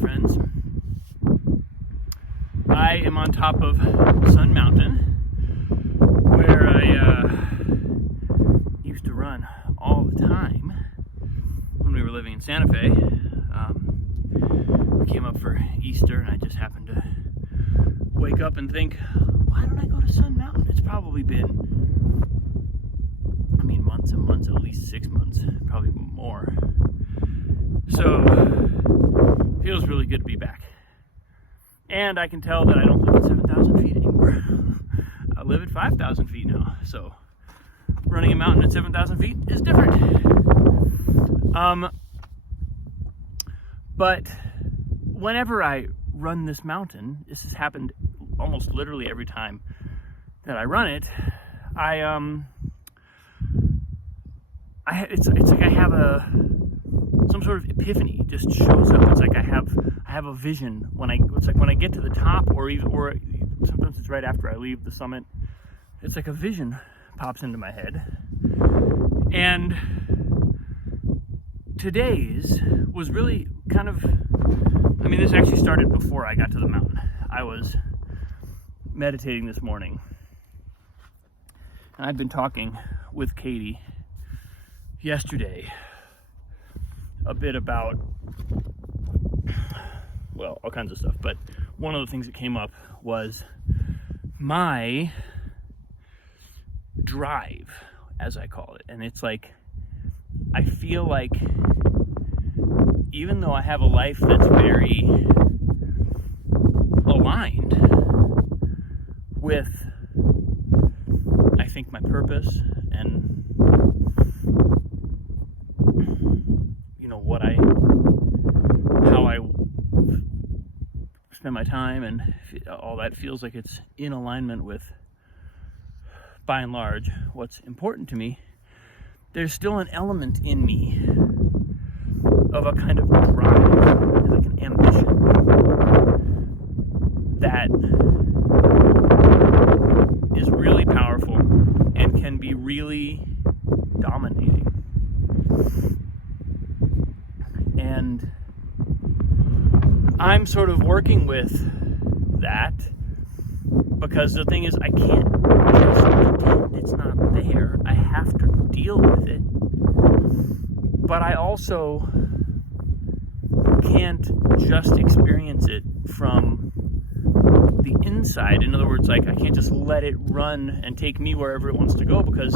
friends. I am on top of Sun Mountain, where I used to run all the time when we were living in Santa Fe. We came up for Easter, and I just happened to wake up and think, why don't I go to Sun Mountain? It's probably been, months and months, at least 6 months, probably more. So, feels really good to be back. And I can tell that I don't live at 7,000 feet anymore. I live at 5,000 feet now. So, running a mountain at 7,000 feet is different. But whenever I run this mountain, this has happened almost literally every time that I run it, it's like I have some sort of epiphany just shows up. It's like I have a vision when I get to the top, or sometimes it's right after I leave the summit. It's like a vision pops into my head. And today's was really kind of, this actually started before I got to the mountain. I was meditating this morning, and I'd been talking with Katie yesterday a bit about, all kinds of stuff, but one of the things that came up was my drive, as I call it. And it's like, I feel like even though I have a life that's very aligned with, I think, my purpose and how I spend my time, and all that feels like it's in alignment with, by and large, what's important to me. There's still an element in me of a kind of drive, like an ambition, that is really powerful and can be really dominating. And I'm sort of working with that, because the thing is, I can't just pretend it's not there. I have to deal with it. But I also can't just experience it from the inside. In other words, I can't just let it run and take me wherever it wants to go, because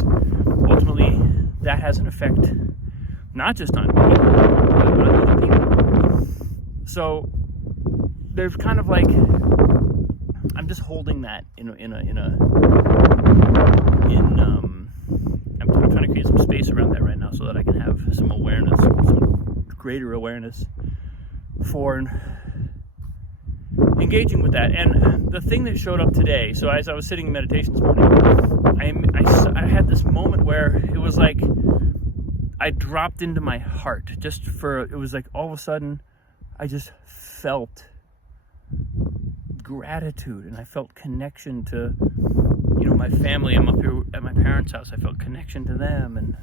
ultimately that has an effect not just on me, but on other people. So there's kind of like, I'm just holding that I'm trying to create some space around that right now, so that I can have some awareness, some greater awareness for engaging with that. And the thing that showed up today, so as I was sitting in meditation this morning, I had this moment where it was like I dropped into my heart. It was like all of a sudden I just felt gratitude, and I felt connection to, my family. I'm up here at my parents' house. I felt connection to them, and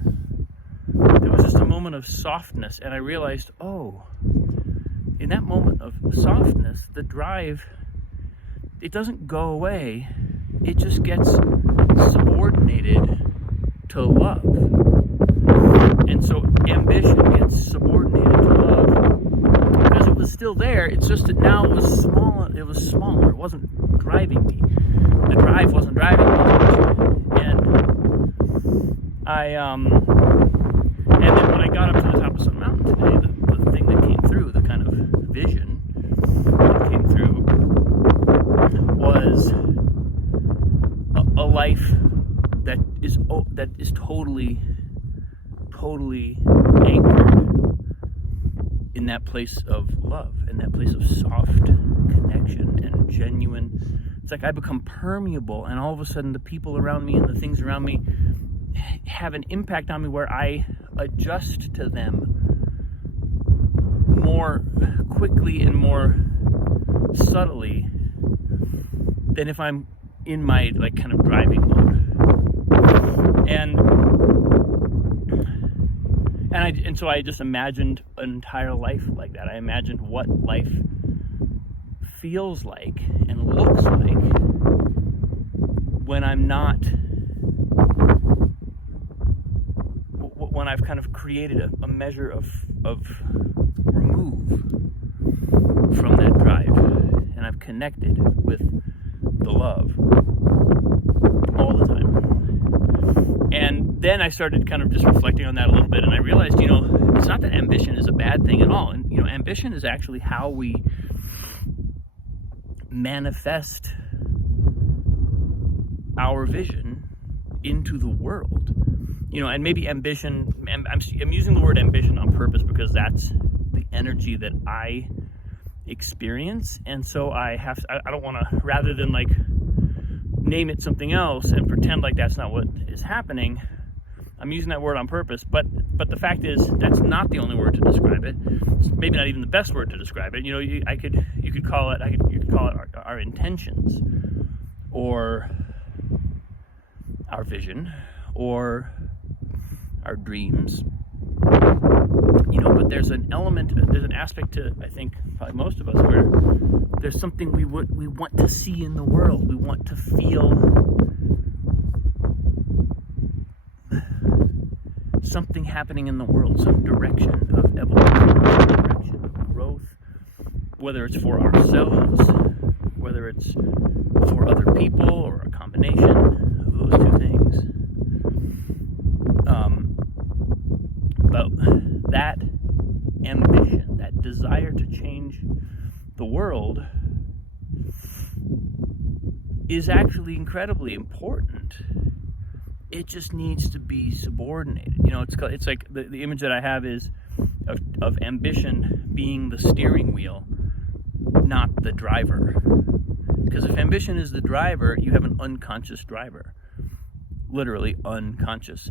there was just a moment of softness, and I realized, in that moment of softness, the drive, it doesn't go away. It just gets subordinated to love. And so ambition gets subordinated to love, because it was still there. It's just that now it was smaller. It was smaller. It wasn't driving me. The drive wasn't driving me. And and then when I got up to the top of Sun Mountain today, the thing that came through, the kind of vision that came through, was a life that is totally anchored in that place of love, in that place of soft connection and genuine. It's like I become permeable, and all of a sudden the people around me and the things around me have an impact on me, where I adjust to them more quickly and more subtly than if I'm in my kind of driving mode. And And so I just imagined an entire life like that. I imagined what life feels like and looks like when I'm not, when I've kind of created a measure of remove from that drive, and I've connected with the love all the time. And then I started kind of just reflecting on that a little bit, and I realized, it's not that ambition is a bad thing at all. And, ambition is actually how we manifest our vision into the world. And maybe ambition, I'm using the word ambition on purpose because that's the energy that I experience. And so I don't want to, rather than like name it something else and pretend like that's not what is happening, I'm using that word on purpose. But the fact is, that's not the only word to describe it. It's maybe not even the best word to describe it. You could call it our intentions, or our vision, or our dreams. But there's an aspect to, I think, probably most of us, where there's something we want to see in the world. We want to feel something happening in the world, some direction of evolution, some direction of growth, whether it's for ourselves, whether it's for other people, or a combination of those two things. But that ambition, that desire to change the world, is actually incredibly important. It just needs to be subordinated. It's like the image that I have is of ambition being the steering wheel, not the driver. Because if ambition is the driver, you have an unconscious driver. Literally unconscious.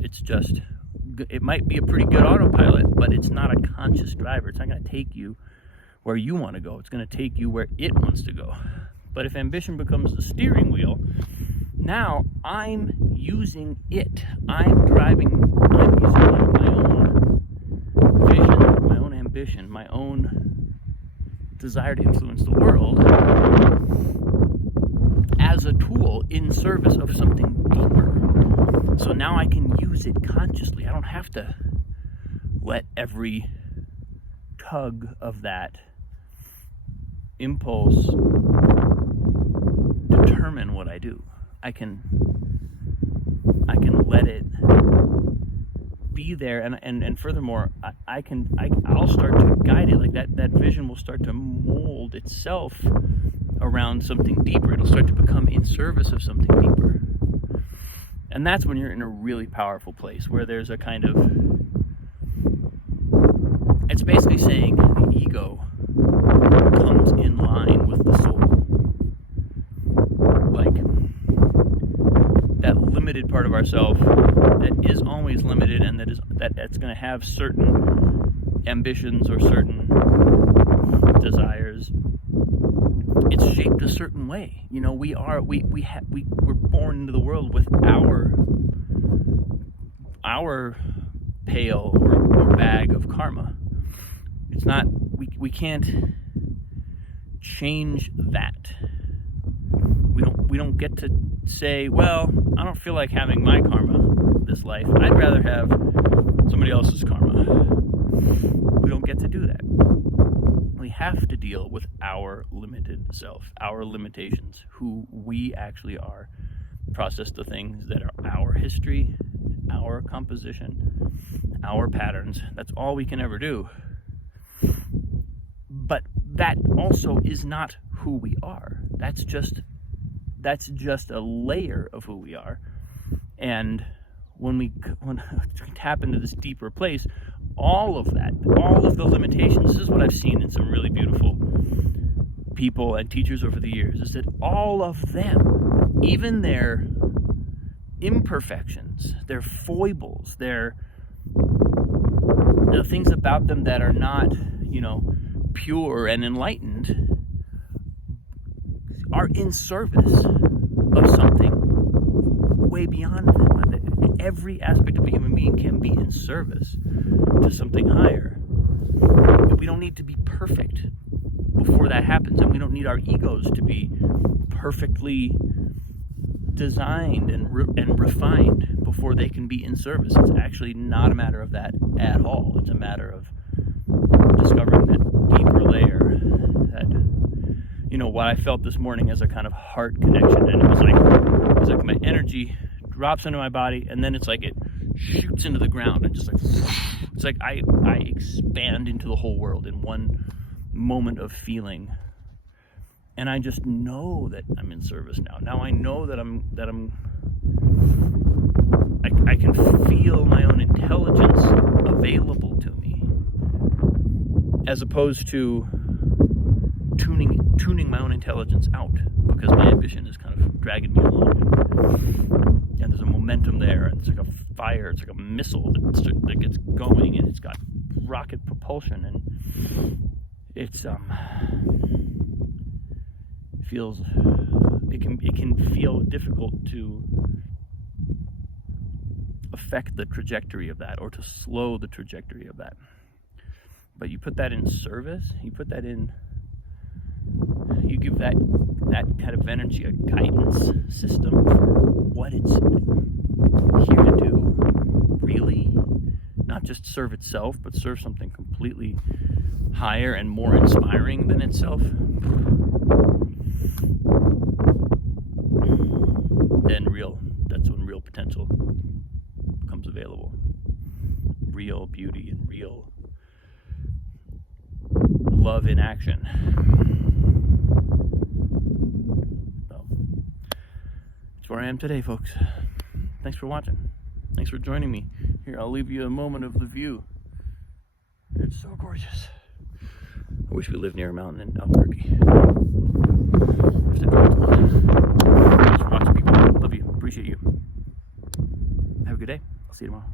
It might be a pretty good autopilot, but it's not a conscious driver. It's not going to take you where you want to go. It's going to take you where it wants to go. But if ambition becomes the steering wheel, now I'm using it. I'm using my own vision, my own ambition, my own desire to influence the world as a tool in service of something deeper. So now I can use it consciously. I don't have to let every tug of that impulse determine what I do. I can let it be there, and furthermore, I'll start to guide it. Like that vision will start to mold itself around something deeper. It'll start to become in service of something deeper. And that's when you're in a really powerful place, where there's a kind of, it's basically saying the ego comes in line with the soul. Like that limited part of ourself that is always limited, and that's going to have certain ambitions or certain desires. It's shaped a certain way. We're born into the world with our pail or bag of karma. It's not, we can't change that. We don't get to say, well, I don't feel like having my karma this life. I'd rather have somebody else's karma. We don't get to do that. We have to deal with our limited self, our limitations, who we actually are, process the things that are our history, our composition, our patterns. That's all we can ever do. But that also is not who we are. That's just a layer of who we are. And when we tap into this deeper place, all of the limitations, this is what I've seen in some really beautiful people and teachers over the years, is that all of them, even their imperfections, their foibles, the things about them that are not, pure and enlightened, are in service of something way beyond that. Every aspect of a human being can be in service to something higher. We don't need to be perfect before that happens, and we don't need our egos to be perfectly designed and refined before they can be in service. It's actually not a matter of that at all. It's a matter of discovering that deeper layer, that, you know, what I felt this morning as a kind of heart connection. And it was like my energy drops into my body, and then it's like it shoots into the ground, and just like, it's like I expand into the whole world in one moment of feeling. And I just know that I'm in service now. Now I know that I can feel my own intelligence available to me, as opposed to tuning my own intelligence out, because my ambition is kind of dragging me along. And there's a momentum there, and it's like a fire, it's like a missile that gets going, and it's got rocket propulsion, and it's it can feel difficult to affect the trajectory of that, or to slow the trajectory of that. But you put that in service, you give that kind of energy a guidance system for what it's here to do, really. Not just serve itself, but serve something completely higher and more inspiring than itself. That's when real potential becomes available. Real beauty and real love in action. So, that's where I am today, folks. Thanks for watching. Thanks for joining me. Here, I'll leave you a moment of the view. It's so gorgeous. I wish we lived near a mountain in Albuquerque. Thanks for watching, people. Love you. Appreciate you. Have a good day. I'll see you tomorrow.